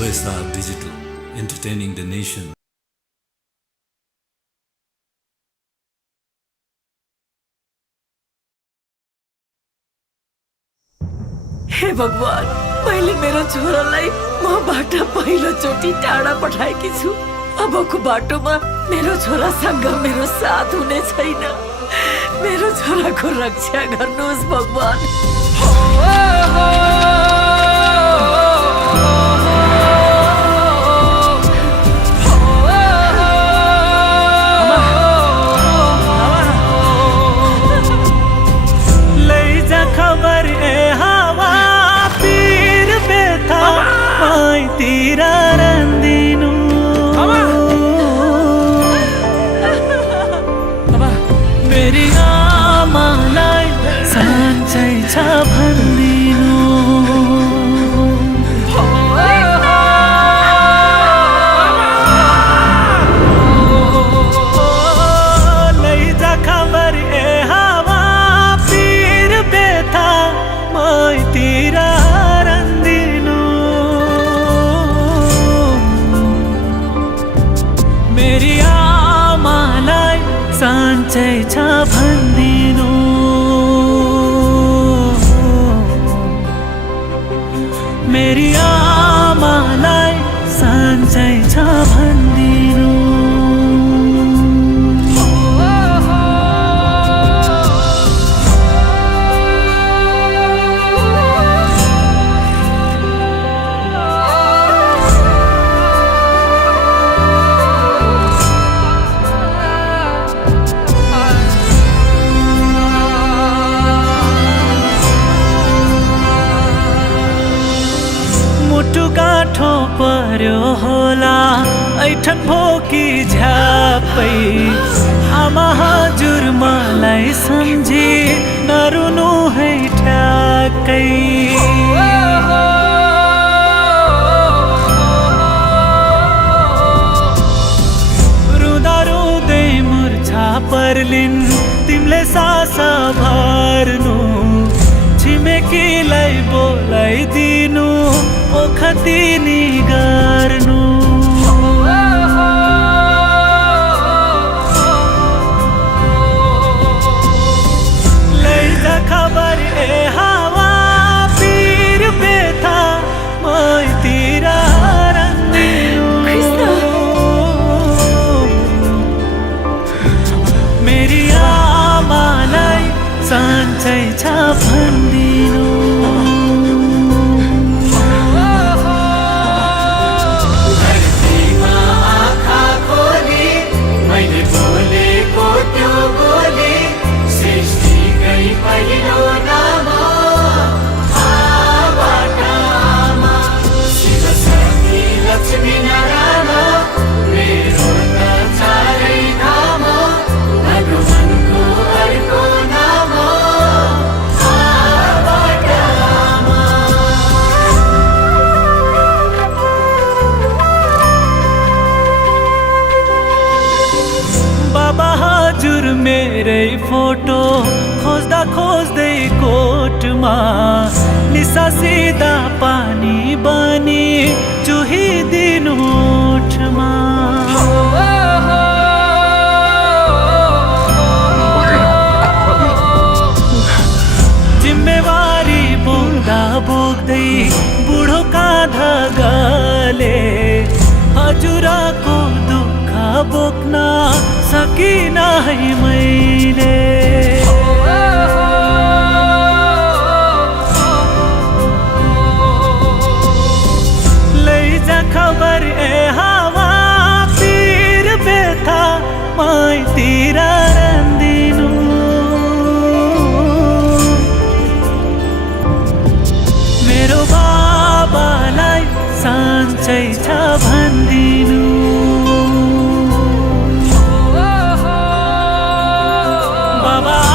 OSR Digital, entertaining the nation. हे भगवान, मैले मेरो छोरालाई मबाट पहिलोचोटि टाढा पठाएकी छु। अबको बाटोमा मेरो छोरासँग मेरो साथ हुने छैन। मेरो छोराको रक्षा गर्नुहोस् भगवान। मेरी आमालाई साँच्चै छ भन्दिनु। लैजा खबर ए हावा पीर बेथा मैतिर रन्दिनु। मेरी आमालाई साँच्चै छ भन्दिनु। मेरी आमालाई साँच्चै छ भन्दिनु। मुटु गाँठो पर्यो होला ऐठन भोकी झ्यापै। आमा हजुर मलाई सम्झी नरुनु है ठ्याक्कै। रुँदा रुँदै मुर्छा पर्लिन् तिमीले सास भर्नु। छिमेकीलाई बोलाइदिनु ओखतिनी गर्नु। लैजा खबर ए हावा पीर बेथा मैतिर रन्दिनु। मेरी आमालाई साँच्चै छ भन्दिनु। बाबा हजुर मेरै फोटो खोज्दा खोज्दै कोटमा निसासिदा पानी बनी चुहिदिनु ओठमा। जिम्मेवारी बोक्दा बोक्दै बुढो काँधा गले हजुरको दुःख बोक्न सकिन है मैले। लैजा खबर ए हावा पीर बेथा मैतिर रन्दिनु। मेरो बाबालाई साँच्चै छ भन्दिनु। बाबा